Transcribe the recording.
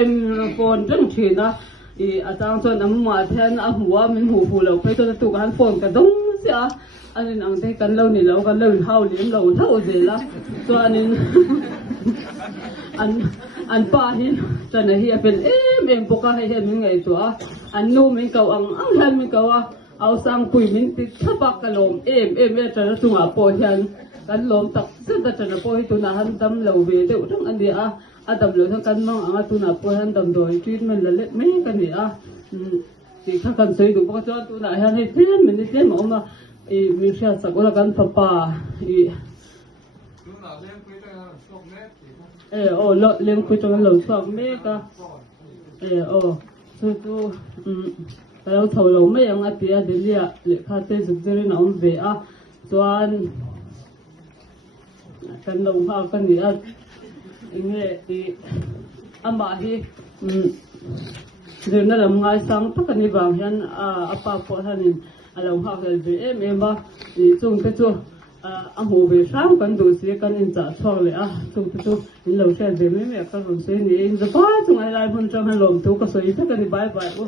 em phone rất chỉ na à trang cho nắm mà then à hùa mình hù hù lâu phải cho nó tụ cái phone cái đúng chứ anh nên ăn thế cần lâu này lâu cần lâu hao liếm lâu thâu gì lá cho anh anh pa hin cho nên hiเป็นem bốc cái hay mình ngàyตัวanh nu mình cầu ăn hen mình cầuเอาsangคุยmìnhติดทับกะลมจะนะtunga po hian kan lom tak se da chana po hi tuna han dam lo ve de thang an dia adam lo thang kan mang anga tuna po han dam doi treatment la le me kan dia ti kha kan sei du ba cho tuna han he them min te ma ma mi sha sa ko la kan pa pa lo lem ku tong lo swak me ka tuเราถอยลงไม่ยังอาทิตย์เดียวเลยข้าเต้สุดจะเรียนเอาเบียส่วนกันลงพากันเนี่ยอย่างเงี้ยที่อามาที่เรื่องนั้นเราง่ายสังทักกันในบางอย่างอาปาพอท่านนี่เราพากันเบียบ้าจงแต่ตัวอาหูเบียสามกันดูสิกันอินจ่าช่องเลยจงแต่ตัวอินเราแค่เบียไม่กันรู้สินี่อินจะบ้าจงอะไรคนจังให้ลมตัวก็สวยทักกันในบายบายโอ้